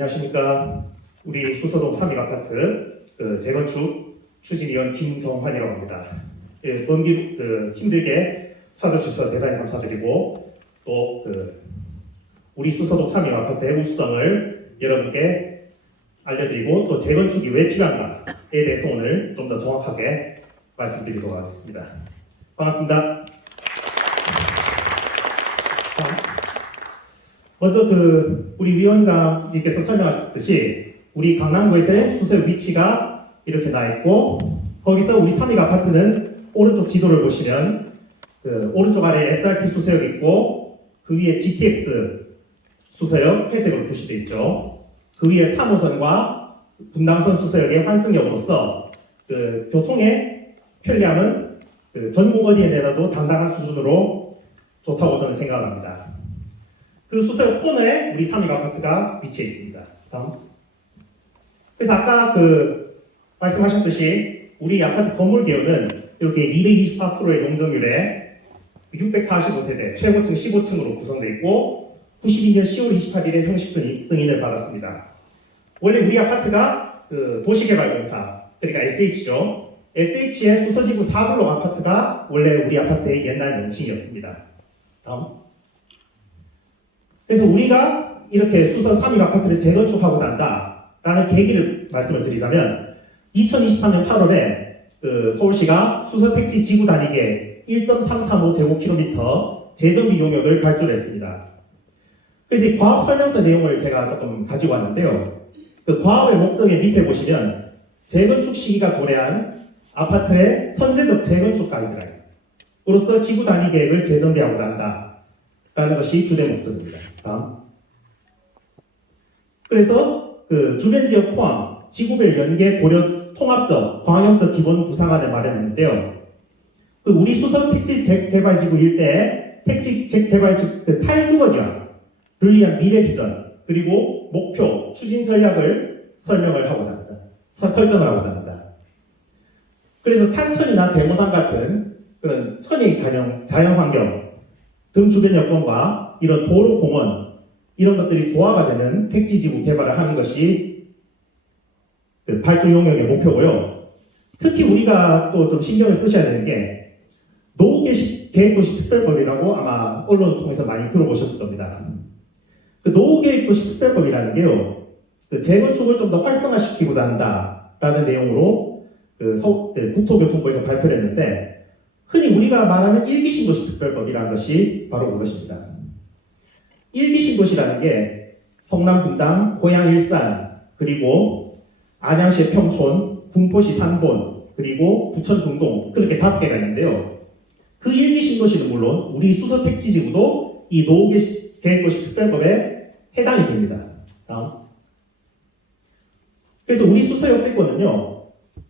안녕하십니까. 우리 수서동 3일 아파트 재건축 추진위원 김정환이라고 합니다. 예, 먼 길 힘들게 찾아주셔서 대단히 감사드리고 또 우리 수서동 3일 아파트의 우수성을 여러분께 알려드리고 또 재건축이 왜 필요한가에 대해서 오늘 좀 더 정확하게 말씀드리도록 하겠습니다. 반갑습니다. 먼저 우리 위원장님께서 설명하셨듯이 우리 강남구에서의 수서역 위치가 이렇게 나 있고 거기서 우리 3일 아파트는 오른쪽 지도를 보시면 오른쪽 아래에 SRT 수서역 있고 그 위에 GTX 수서역 회색으로 표시되어 있죠. 그 위에 3호선과 분당선 수서역의 환승역으로서 교통의 편리함은 전국 어디에 내놔도 당당한 수준으로 좋다고 저는 생각합니다. 그 수서역 코너에 우리 3일 아파트가 위치해 있습니다. 다음. 그래서 아까 말씀하셨듯이 우리 아파트 건물 개요는 이렇게 224%의 용적률에 645세대 최고층 15층으로 구성되어 있고 92년 10월 28일에 형식 승인을 받았습니다. 원래 우리 아파트가 도시개발공사 그러니까 SH죠. SH의 수서지구 4블록 아파트가 원래 우리 아파트의 옛날 명칭이었습니다. 다음. 그래서 우리가 이렇게 수서 3일 아파트를 재건축하고자 한다라는 계기를 말씀을 드리자면 2023년 8월에 서울시가 수서 택지 지구 단위계 1.335제곱킬로미터 재정비 용역을 발주했습니다. 그래서 이 과업 설명서 내용을 제가 조금 가지고 왔는데요. 그 과업의 목적의 밑에 보시면 재건축 시기가 도래한 아파트의 선제적 재건축 가이드라인으로서 지구 단위 계획을 재정비하고자 한다라는 것이 주된 목적입니다. 다음. 그래서 주변 지역 포함 지구별 연계 고려 통합적 광역적 기본 구상안을 마련했는데요. 우리 수서 택지 재개발지구 일대의 택지 재개발지구 탈주거 지역을 위한 미래 비전 그리고 목표 추진 전략을 설정을 하고자 합니다. 그래서 탄천이나 대모산 같은 그런 천혜의 자연환경 등 주변 여건과 이런 도로, 공원 이런 것들이 조화가 되는 택지지구 개발을 하는 것이 발주 용역의 목표고요. 특히 우리가 또 좀 신경을 쓰셔야 되는 게 노후계획도시 특별법이라고 아마 언론을 통해서 많이 들어보셨을 겁니다. 노후계획도시 특별법이라는 게요, 재건축을 좀 더 활성화시키고자 한다라는 내용으로 국토교통부에서 발표를 했는데 흔히 우리가 말하는 일기신도시 특별법이라는 것이 바로 그것입니다. 일기신도시라는 게 성남, 분당, 고양, 일산, 그리고 안양시의 평촌, 군포시 산본, 그리고 부천 중동 그렇게 5개가 있는데요. 그 일기신도시는 물론 우리 수서 택지지구도 이 노후계획도시 특별법에 해당이 됩니다. 다음. 그래서 우리 수서 역세권은요.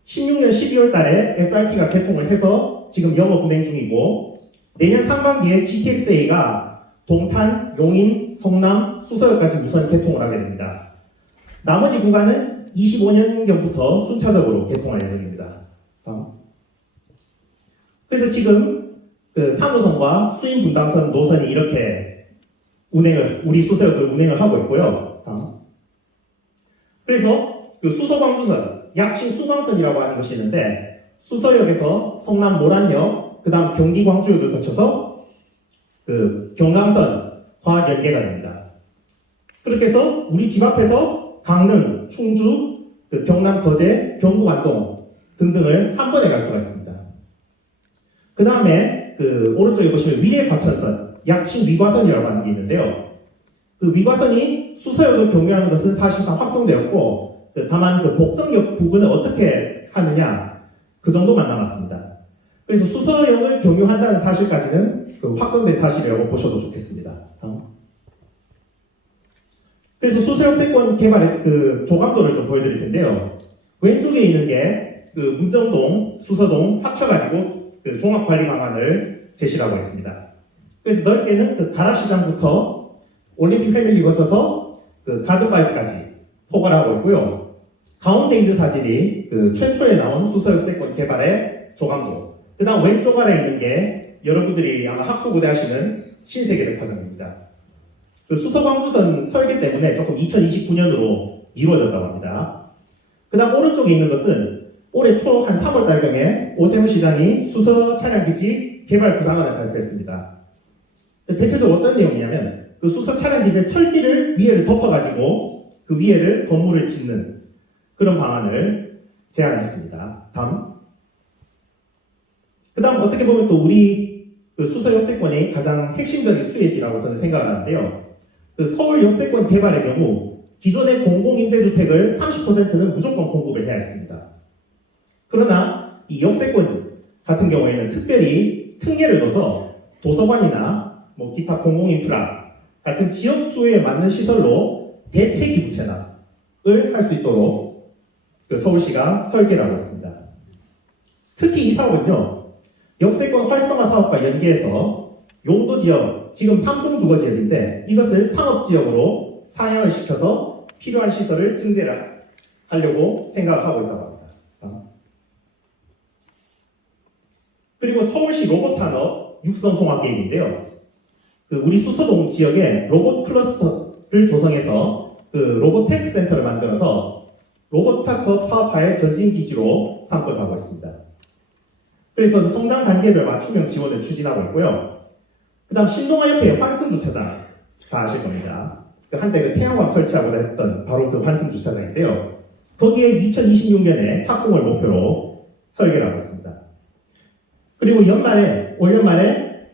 16년 12월 달에 SRT가 개통을 해서 지금 영업 운행 중이고 내년 상반기에 GTX-A가 동탄, 용인, 성남, 수서역까지 우선 개통을 하게 됩니다. 나머지 구간은 25년경부터 순차적으로 개통할 예정입니다. 다음. 그래서 지금 3호선과 수인 분당선 노선이 이렇게 우리 수서역을 운행을 하고 있고요. 다음. 그래서 수서광주선 약칭 수광선이라고 하는 것이 있는데 수서역에서 성남 모란역, 그 다음 경기 광주역을 거쳐서 경강선과 연계가 됩니다. 그렇게 해서 우리 집 앞에서 강릉, 충주, 경남 거제, 경북 안동 등등을 한 번에 갈 수가 있습니다. 그 다음에 오른쪽에 보시면 위례 과천선, 약칭 위과선이라고 하는 게 있는데요. 위과선이 수서역을 경유하는 것은 사실상 확정되었고 다만 복정역 부근을 어떻게 하느냐 그 정도만 남았습니다. 그래서 수서역을 경유한다는 사실까지는 확정된 사실이라고 보셔도 좋겠습니다. 다음. 그래서 수서역세권 개발의 조감도를 좀 보여드릴 텐데요. 왼쪽에 있는 게 문정동, 수서동 합쳐가지고 종합관리 방안을 제시하고 있습니다. 그래서 넓게는 가라시장부터 올림픽 패밀리 거쳐서 가든파이브까지 포괄하고 있고요. 가운데 있는 사진이 최초에 나온 수서역세권 개발의 조감도. 그 다음 왼쪽 아래에 있는 게 여러분들이 아마 학수고대 하시는 신세계백화점입니다. 그 수서광주선 설계 때문에 조금 2029년으로 미뤄졌다고 합니다. 그 다음 오른쪽에 있는 것은 올해 초 한 3월 달경에 오세훈 시장이 수서 차량기지 개발 구상안을 발표했습니다. 대체적으로 어떤 내용이냐면 그 수서 차량기지 철기를 위에를 덮어가지고 그 위에를 건물을 짓는 그런 방안을 제안했습니다. 다음. 그 다음 어떻게 보면 또 우리 그 수서 역세권의 가장 핵심적인 수혜지라고 저는 생각하는데요. 그 서울 역세권 개발의 경우 기존의 공공임대주택을 30%는 무조건 공급을 해야 했습니다. 그러나 이 역세권 같은 경우에는 특별히 특례를 넣어서 도서관이나 뭐 기타 공공인프라 같은 지역 수요에 맞는 시설로 대체 기부 체납을 할 수 있도록 그 서울시가 설계를 하고 있습니다. 특히 이 사업은요, 역세권 활성화 사업과 연계해서 용도 지역, 지금 3종 주거 지역인데 이것을 상업 지역으로 상향을 시켜서 필요한 시설을 증대를 하려고 생각하고 있다고 합니다. 그리고 서울시 로봇 산업 육성 종합 계획인데요. 그 우리 수서동 지역에 로봇 클러스터를 조성해서 그 로봇테크 센터를 만들어서 로봇 스타트업 사업화의 전진 기지로 삼고자 하고 있습니다. 그래서 성장 단계별 맞춤형 지원을 추진하고 있고요. 그 다음 신동아협회 환승 주차장 다 아실 겁니다. 한때 그 태양광 설치하고자 했던 바로 그 환승 주차장인데요. 거기에 2026년에 착공을 목표로 설계를 하고 있습니다. 그리고 올 연말에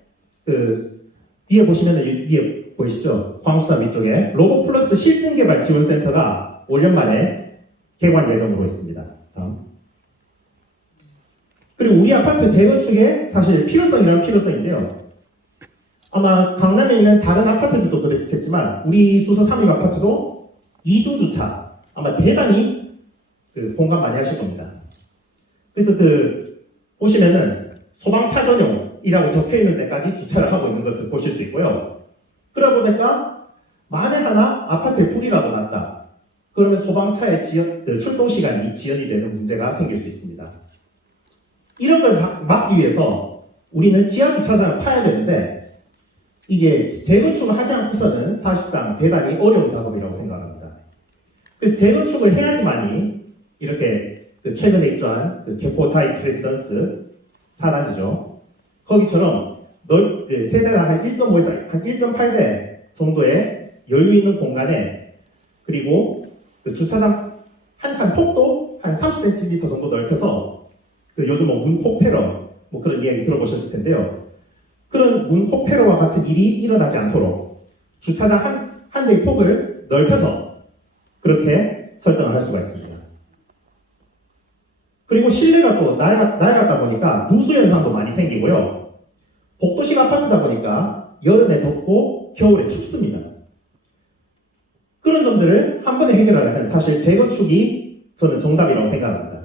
그 뒤에 보시면은 위에 보이시죠? 광수사 위쪽에 로봇 플러스 실증 개발 지원센터가 올 연말에 개관 예정으로 있습니다. 다음. 그리고 우리 아파트 재건축의 사실 필요성이라면 필요성인데요. 아마 강남에 있는 다른 아파트들도 그렇겠지만 우리 수서 3위 아파트도 이중 주차 아마 대단히 그 공감 많이 하실 겁니다. 그래서 그 보시면은 소방차 전용이라고 적혀 있는 데까지 주차를 하고 있는 것을 보실 수 있고요. 그러다 보니까 만에 하나 아파트에 불이라도 났다. 그러면 소방차의 출동 시간이 지연이 되는 문제가 생길 수 있습니다. 이런 걸 막기 위해서 우리는 지하 주차장을 파야 되는데 이게 재건축을 하지 않고서는 사실상 대단히 어려운 작업이라고 생각합니다. 그래서 재건축을 해야지만이 이렇게 그 최근에 입주한 그 개포 자이트 레지던스 4단지죠. 거기처럼 세대당 한 1.5에서 한 1.8대 정도의 여유 있는 공간에 그리고 그 주차장 한 칸 폭도 한 30cm 정도 넓혀서 그 요즘 뭐 문콕 테러 뭐 그런 이야기 들어보셨을 텐데요. 그런 문콕 테러와 같은 일이 일어나지 않도록 주차장 한 대의 폭을 넓혀서 그렇게 설정을 할 수가 있습니다. 그리고 실내가 또 낡았다 보니까 누수 현상도 많이 생기고요. 복도식 아파트다 보니까 여름에 덥고 겨울에 춥습니다. 그런 점들을 한 번에 해결하려면 사실 재건축이 저는 정답이라고 생각합니다.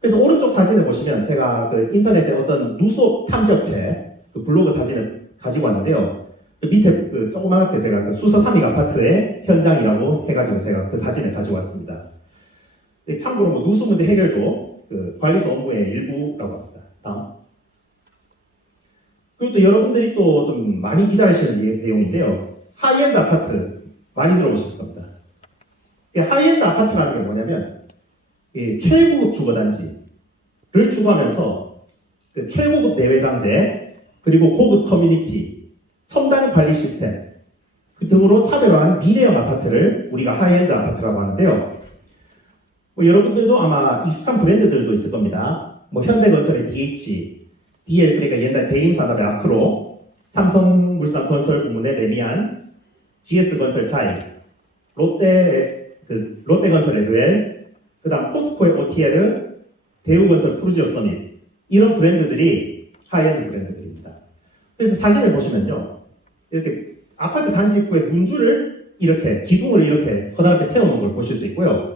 그래서 오른쪽 사진을 보시면 제가 그 인터넷에 어떤 누수 탐지업체 그 블로그 사진을 가지고 왔는데요. 그 밑에 그 조그맣게 제가 그 수서 3위 아파트의 현장이라고 해가지고 제가 그 사진을 가지고 왔습니다. 참고로 뭐 누수 문제 해결도 그 관리소 업무의 일부라고 합니다. 다음. 그리고 또 여러분들이 또 좀 많이 기다리시는 내용인데요. 하이엔드 아파트 많이 들어보셨을 겁니다. 하이엔드 아파트라는 게 뭐냐면 최고급 주거단지를 추구하면서 그 최고급 내외장재 그리고 고급 커뮤니티, 첨단 관리 시스템 그 등으로 차별화한 미래형 아파트를 우리가 하이엔드 아파트라고 하는데요. 뭐 여러분들도 아마 익숙한 브랜드들도 있을 겁니다. 뭐 현대건설의 DH, DL 그러니까 옛날 대림산업의 아크로, 삼성물산건설 부문의 레미안, GS건설 자이, 롯데건설의 르엘, 그다음 포스코의 OTL, 대우건설 프루지오 서밋 이런 브랜드들이 하이엔드 브랜드들입니다. 그래서 사진을 보시면요, 이렇게 아파트 단지 입구에 문줄을 이렇게 기둥을 이렇게 커다랗게 세워놓은 걸 보실 수 있고요.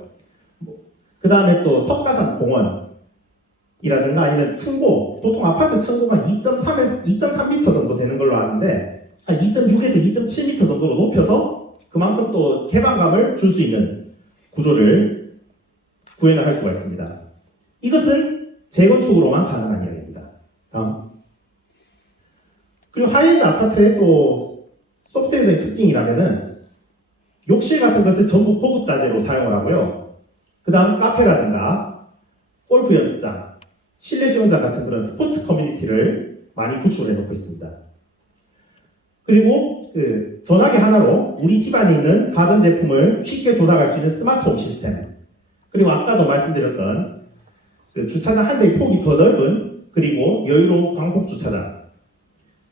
그 다음에 또 석가산 공원이라든가 아니면 층고, 보통 아파트 층고가 2.3m 정도 되는 걸로 아는데 한 2.6에서 2.7m 정도로 높여서 그만큼 또 개방감을 줄 수 있는 구조를 구현을 할 수가 있습니다. 이것은 재건축으로만 가능한 이야기입니다. 다음. 그리고 하이엔드 아파트의 또 소프트웨어의 특징이라면은 욕실 같은 것을 전부 고급 자재로 사용을 하고요. 그 다음 카페라든가 골프 연습장, 실내 수영장 같은 그런 스포츠 커뮤니티를 많이 구축을 해놓고 있습니다. 그리고 그 전화기 하나로 우리 집안에 있는 가전제품을 쉽게 조작할 수 있는 스마트홈 시스템, 그리고 아까도 말씀드렸던 그 주차장 한 대의 폭이 더 넓은 그리고 여유로운 광폭 주차장,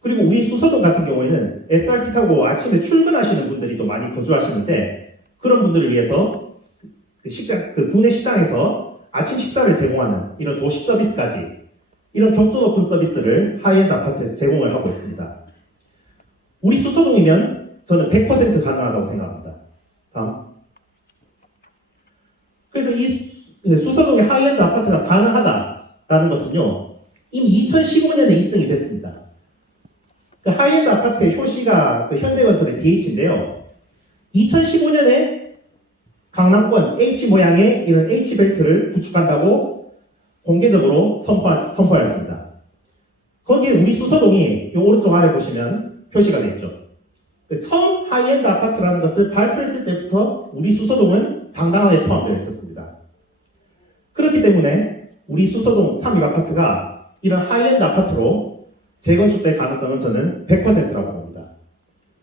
그리고 우리 수서동 같은 경우에는 SRT 타고 아침에 출근하시는 분들이 또 많이 거주하시는데 그런 분들을 위해서 그 구내 식당에서 아침 식사를 제공하는 이런 조식 서비스까지 이런 격조 높은 서비스를 하이엔드 아파트에서 제공을 하고 있습니다. 우리 수서동이면 저는 100% 가능하다고 생각합니다. 다음. 그래서 이 수서동의 하이엔드 아파트가 가능하다라는 것은요, 이미 2015년에 인증이 됐습니다. 그 하이엔드 아파트의 효시가 그 현대건설의 DH인데요. 2015년에 강남권 H 모양의 이런 H벨트를 구축한다고 공개적으로 선포하였습니다. 거기에 우리 수서동이 이 오른쪽 아래 보시면 표시가 되어 있죠. 처음 하이엔드 아파트라는 것을 발표했을 때부터 우리 수서동은 당당하게 포함되어 있었습니다. 그렇기 때문에 우리 수서동 3위 아파트가 이런 하이엔드 아파트로 재건축될 가능성은 저는 100%라고 봅니다.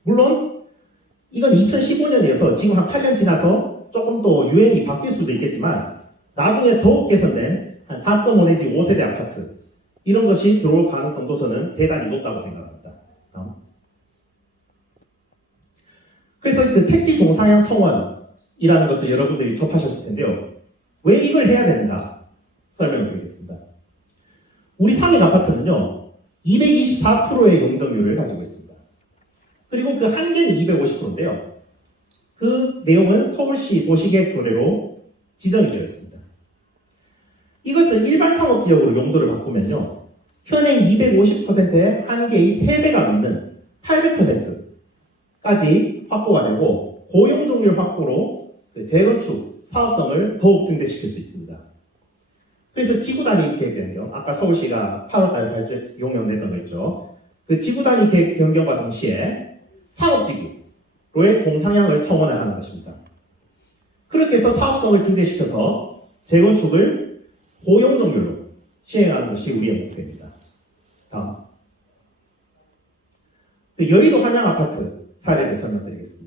물론 이건 2015년이어서 지금 한 8년 지나서 조금 더 유행이 바뀔 수도 있겠지만 나중에 더욱 개선된 한 4.5 내지 5세대 아파트 이런 것이 들어올 가능성도 저는 대단히 높다고 생각합니다. 다음. 그래서 그 택지 동상향 청원이라는 것을 여러분들이 접하셨을 텐데요. 왜 이걸 해야 되는가 설명을 드리겠습니다. 우리 3위 아파트는요. 224%의 용적률을 가지고 있습니다. 그리고 그 한계는 250%인데요. 그 내용은 서울시 도시계획 조례로 지정이 되어 있습니다. 이것을 일반 상업지역으로 용도를 바꾸면요. 현행 250%의 한계의 3배가 넘는 800%까지 확보가 되고 고용적률 확보로 재건축 사업성을 더욱 증대시킬 수 있습니다. 그래서 지구 단위 계획 변경, 아까 서울시가 8월달에 용역냈던 거 있죠. 그 지구 단위 계획 변경과 동시에 사업지구로의 동상향을 청원을 하는 것입니다. 그렇게 해서 사업성을 증대시켜서 재건축을 고용적률로 시행하는 것이 우리의 목표입니다. 다음. 여의도 한양 아파트 사례를 설명드리겠습니다.